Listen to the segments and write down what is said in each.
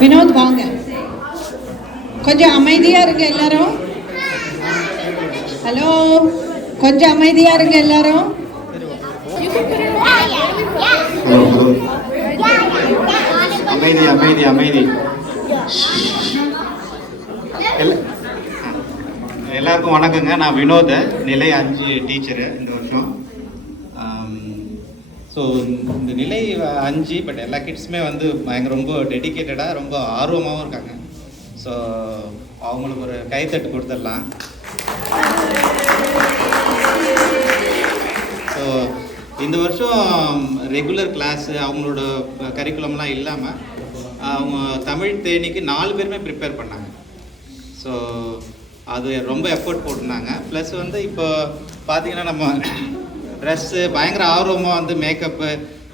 வினோத் வாங்க. கொஞ்சம் அமைதியாக இருங்க எல்லாரும். ஹலோ? கொஞ்சம் அமைதியாக இருங்க எல்லாரும். அமைதி அமைதி அமைதி. எல்லாருக்கும் வணக்கங்க. நான் வினோத் நிலை அஞ்சு டீச்சரு இந்த வருஷம். ஸோ இந்த நிலை அஞ்சு பட் எல்லா கிட்ஸுமே வந்து பயங்கர ரொம்ப டெடிக்கேட்டடாக ரொம்ப ஆர்வமாகவும் இருக்காங்க. ஸோ அவங்களுக்கு ஒரு கைத்தட்டு கொடுத்துடலாம். ஸோ இந்த வருஷம் ரெகுலர் கிளாஸு அவங்களோட கரிக்குலம்லாம் இல்லாமல் அவங்க தமிழ் தேனிக்கு நாலு பேருமே ப்ரிப்பேர் பண்ணாங்க. ஸோ அது ரொம்ப எஃபோர்ட் போட்டிருந்தாங்க. ப்ளஸ் வந்து இப்போ பார்த்தீங்கன்னா நம்ம ட்ரெஸ்ஸு பயங்கர ஆர்வமாக வந்து மேக்கப்பு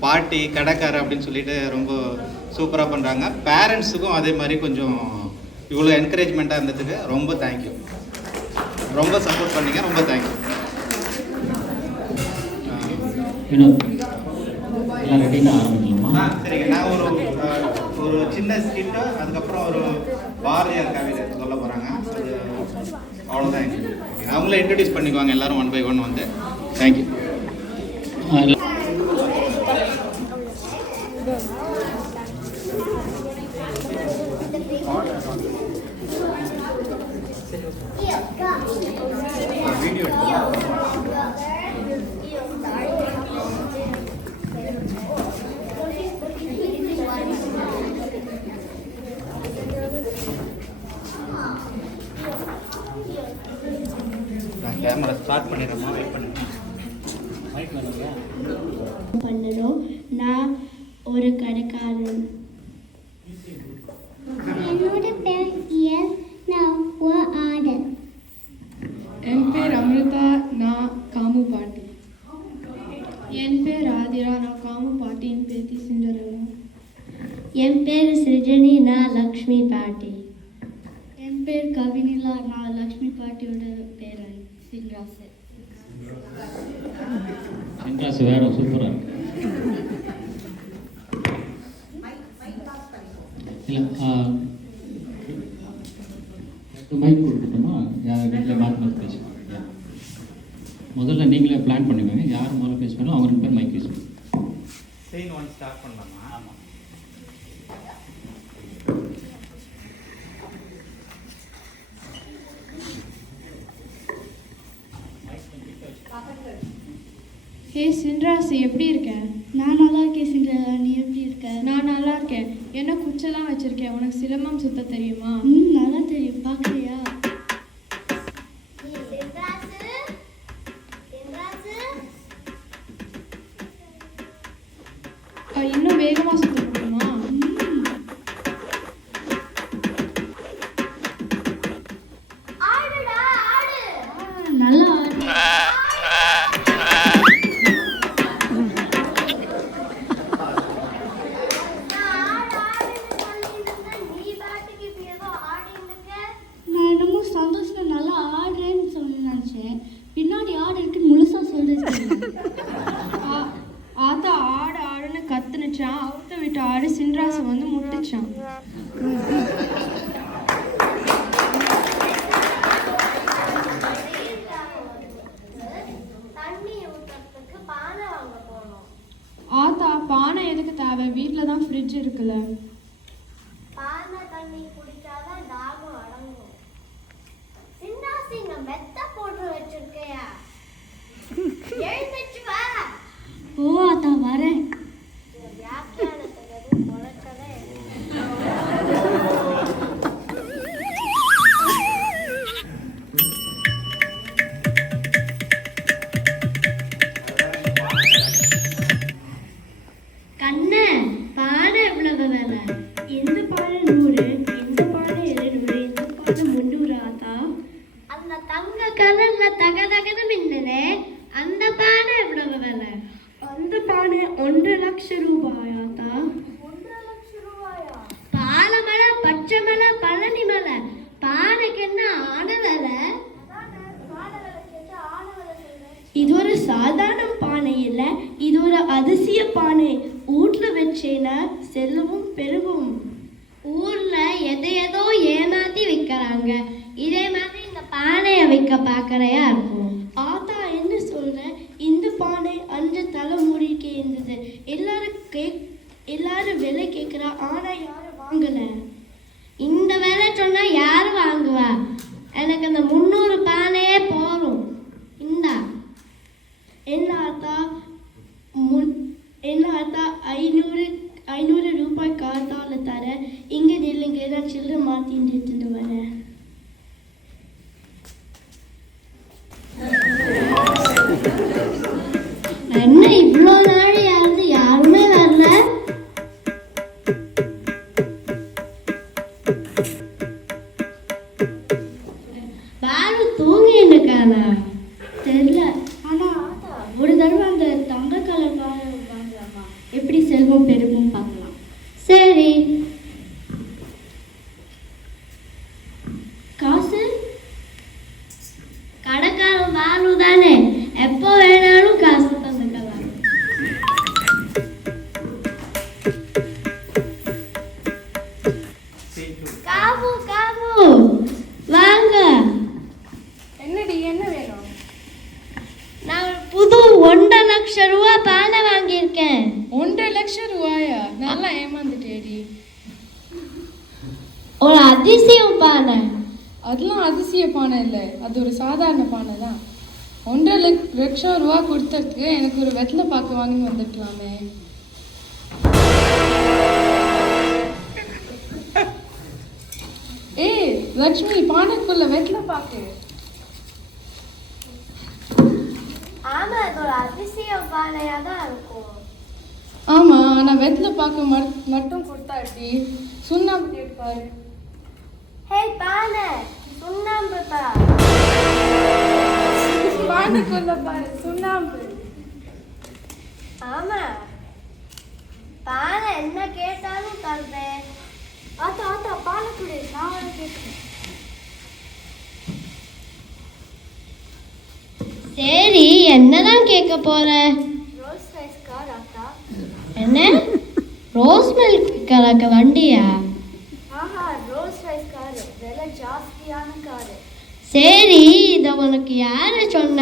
பாட்டி கடைக்காரர் அப்படின்னு சொல்லிட்டு ரொம்ப சூப்பராக பண்ணுறாங்க பேரண்ட்ஸுக்கும் அதே மாதிரி கொஞ்சம் இவ்வளோ என்கரேஜ்மெண்ட்டாக இருந்ததுக்கு ரொம்ப தேங்க்யூ ரொம்ப சப்போர்ட் பண்ணீங்க ரொம்ப தேங்க்யூ சரிங்க. நான் ஒரு ஒரு சின்ன ஸ்கிட்டு அதுக்கப்புறம் ஒரு பாரதியார் கவிதை சொல்ல போகிறாங்க அவ்வளோதான் அவங்களே இன்ட்ரடியூஸ் பண்ணிக்குவாங்க எல்லாரும் ஒன் பை ஒன் வந்து. தேங்க்யூ வீடியோ நான் கேமரா ஸ்டார்ட் பண்ணிடுறேம்மா வெயிட் பண்ணுங்க மைக் வேணுங்களா பண்ணணும் நான் ஒரு கடைக்காரன் என்னோட பேர் இயல் நான் ஒரு ஆர்டர் என் பேர் அமிர்தா நான் காமு பாட்டி என் பேர் ஆதிரா நான் காமு பாட்டியின் பேத்தி சிண்டரலா என் பேர் சிருஜனி நான் லக்ஷ்மி பாட்டி என் பேர் கவினிலா நான் லக்ஷ்மி பாட்டியோட பேரன் சின்ராசு சென்ட்ராஸ் வேற சூப்பராக இருக்கு இல்லை மைக் கொடுக்கட்டுமா யார் வீட்டில் மாற்றி மாற்றி பேசுவாங்க யார்? முதல்ல நீங்களே பிளான் பண்ணுங்க யார் முதல்ல பேசுவாங்களோ அவங்க ரெண்டு பேர் மைக் யூஸ் பண்ணுங்க. ஒன் ஸ்டார்ட் பண்ணலாமா? ஆமாம் ஹே சின்ராசு எப்படி இருக்க? நான் நல்லா இருக்கேன் சிண்டரலா நீ எப்படி இருக்க? நான் நல்லா இருக்கேன். என்ன குச்செல்லாம் வச்சிருக்கேன் உனக்கு சிலம்பம் சுத்த தெரியுமா? ம் நல்லா தெரியும். பார்க்கலையா? பிரிட்ஜ் இருக்குல்ல சாதாரண பானை இல்லை இது ஒரு அதிசய பானை. வீட்டில் வச்சேன்னா செல்லவும் பெருகும். ஊர்ல எதை ஏதோ ஏமாத்தி வைக்கிறாங்க. இதே மாதிரி இந்த பானையை வைக்க பார்க்குறையா இருக்கும். ஆத்தா ஒன்றரை லட்சம் ரூபாயா? நல்லா ஏமாந்துட்டேடி ஒரு அதிசயம் பானை. அதெல்லாம் அதிசய பானை இல்லை. அது ஒரு சாதாரண பானை தான். ஒன்றரை லக்- லட்சம் ரூபா கொடுத்ததுக்கு எனக்கு ஒரு வெத்தலை பாக்கு வாங்கி வந்துருக்கலாமே. ஏய் லக்ஷ்மி பானைக்குள்ள வெத்தலை பாக்கு. ஆமா அது ஒரு அதிசய பானையா தான் இருக்கும். ஆமா ஆனா வெத்தலை பாக்கு மட்- மட்டும் கொடுத்தாட்டி சுண்ணாம்பு கேட்பாரு ஹே பானை. சுண்ணாம்பு பானைக்குள்ள பாரு சுண்ணாம்பு. ஆமா. பானை என்ன கேட்டாலும் தருதே. ஆத்தா ஆத்தா பாலை குடி நான் கேட்கிறேன் சரி என்னதான் கேட்க போற ரோஸ் ரைஸ் கார் ஆத்தா என்ன ரோஸ் மில்க் கலக்க வண்டியா? சரி இத உனக்கு யாரு சொன்ன?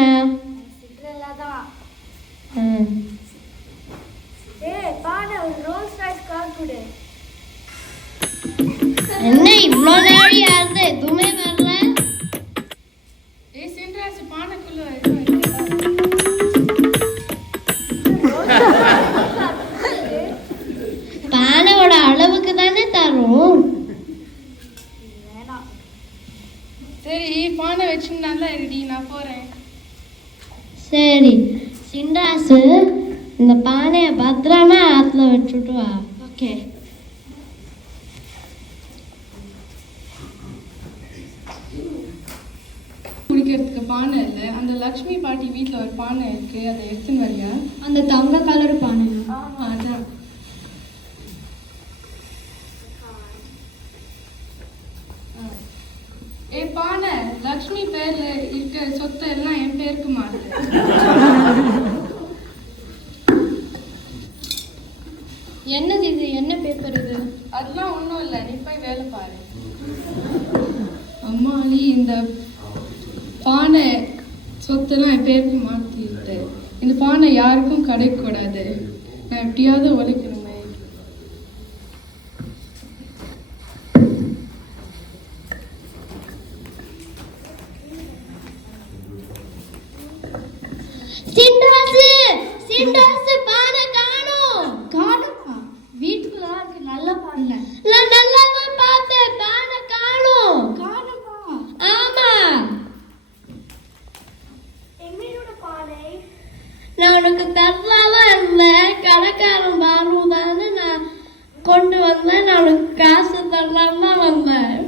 என்ன இவ்வளோ நேரம் யாருது? எதுவுமே சிண்டாசு இந்த பானையை பத்திரமா ஆத்துல வச்சுட்டு வா. ஓகே குடிக்கிறதுக்கு பானை இல்லை. அந்த லக்ஷ்மி பாட்டி வீட்டில் ஒரு பானை இருக்கு. அதை எடுத்துன்னு வரியா? அந்த தங்க கலர் பானை ஆமா அதான். ஏ பானை. லக்ஷ்மி பேர்ல இருக்க சொத்து எல்லாம் என் பேருக்கு மாத்து என்னது இது? என்ன பேப்பர் இது? அதெல்லாம் ஒன்றும் இல்லை. நீ போய் வேலை பாரு. அம்மாடி இந்த பானை சொத்தெல்லாம் என் பேருக்கு மாற்றிட்டு இந்த பானை யாருக்கும் கிடைக்கக்கூடாது. நான் எப்படியாவது உழைக்கணுமே. கொண்டு வந்தேன். அவளுக்கு காசு தரலாமா வந்தேன்.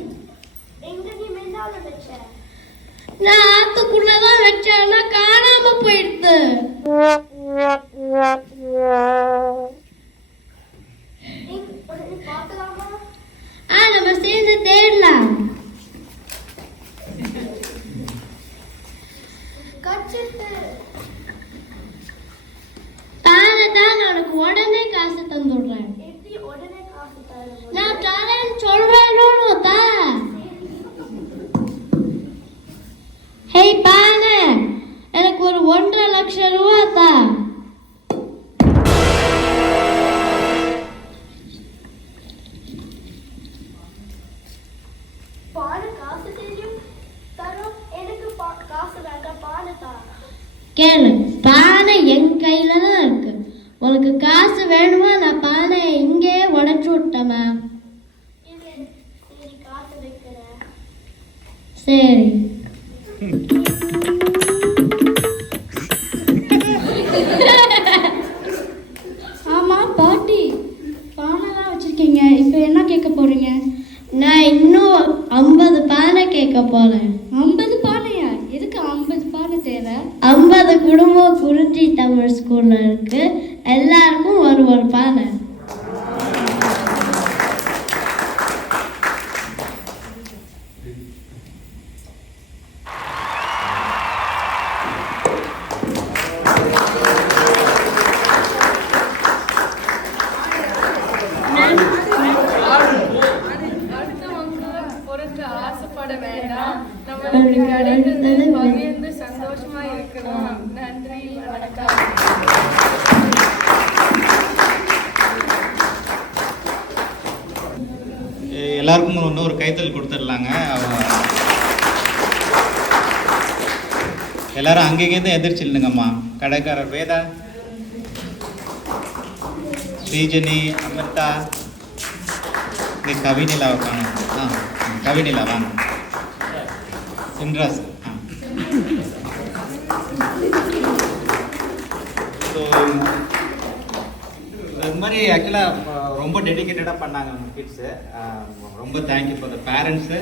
நான் ஆத்துக்குள்ளதான் வச்சேன்னா காணாம போயிடுது ஆ நம்ம சேர்ந்து தேடலாம். தாங்க உனக்கு உடனே காசு தந்துடுறேன். கேளு. பானை என் கையில தான் இருக்கு. உனக்கு காசு வேணுமா? நான் பானையை இங்கே உடைச்சு விட்டேமா சரி. ஆமா பாட்டி. பானைலாம் வச்சிருக்கீங்க. இப்போ என்ன கேட்க போறீங்க? நான் இன்னும் ஐம்பது பானை கேட்க போறேன் ஐம்பது பானையா எதுக்கு ஐம்பது பானை தேவை குடும்பம் குறிஞ்சி தமிழ் ஸ்கூல்ல இருக்கு. எல்லாருக்கும் ஒரு ஒரு பானை அடுத்தவங்க பொறுத்து ஆசைப்பட வேண்டாம். நம்மளுக்கு பகிர்ந்து சந்தோஷமா இருக்கணும் கைத்தல் கொடுத்துடலாங்க. அவ- எல்லாரும் அங்கேருந்து எதிர்ச்சில்லுங்கம்மா கடைக்காரர் வேதா ஸ்ரீஜனி அமிர்தா இங்கே கவினிலாவை காணும். ஆ கவினிலா வாங்க இன்ட்ராஸ் ஆ. ஸோ இது மாதிரி ஆக்சுவலாக ரொம்ப டெடிக்கேட்டடாக பண்ணாங்க நம்ம கிட்ஸு ரொம்ப thank you for the parents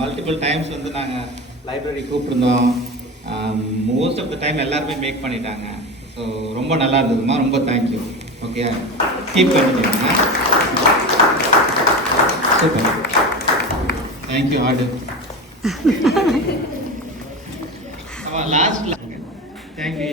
multiple times வந்து நாங்கள் லைப்ரரி கூப்பிட்டுருந்தோம். மோஸ்ட் ஆஃப் த டைம் எல்லாருமே மேக் பண்ணிட்டாங்க. ஸோ ரொம்ப நல்லா இருந்ததுமா? ரொம்ப thank you okay keep கண்டினியூங்க super thank you order last thank you